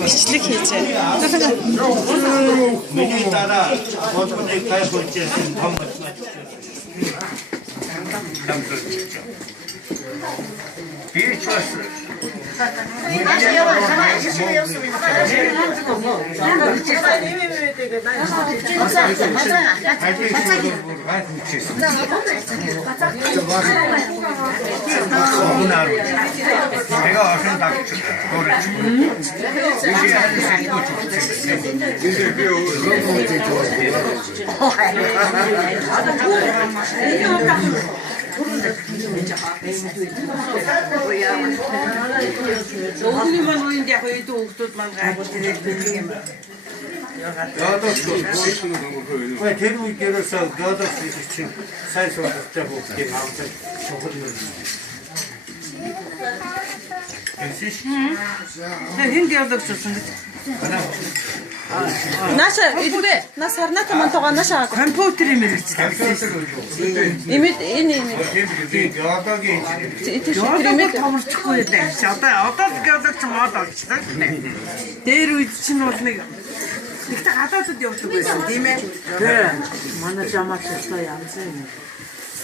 Бичлэг хийж байна. Миний дараа бодгоны гай хурцсан том Бич бас Өвгний маань үеинд яг үед хүүхдүүд маань гайгүй тэгээд бэлэг юм. Тэр үед ерөөсөө гадаад чинь сайн сургалттай хүүхдийн хамтар шухал юм. Хин гэдэг чинь. Наша идвэ. Нас харната мантога наша. Компьютер юм ирж байна. Имэд энэ. Гадаагийн Ямаг томорчихгүй дээ. Одоо гэдэг чинь мод олчихлаа. Дээр үед чинь бол нэг тэгтээ гадаадд явдаг байсан тийм ээ. Тий. Манай жамаач өстой янз юм.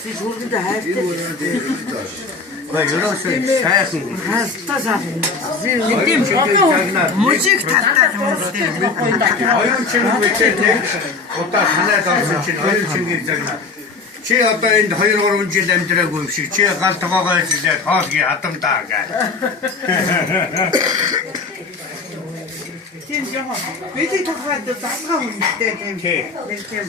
Тий хүргэндээ хайртай. ерөөсөө сайхан Хастаа тийм мужик татдаг юм дээ. оюун чинь үетэй удаа санаад орсон чинь оюун чинь загнаа. Чи одоо энд 2-3 жил амьдраагүй юм шиг чи гал тоогоо хэлээд хоолгийн хадамдаа гэх. Тийм яа. Бидний тухайд засгаа үнэтэй тийм.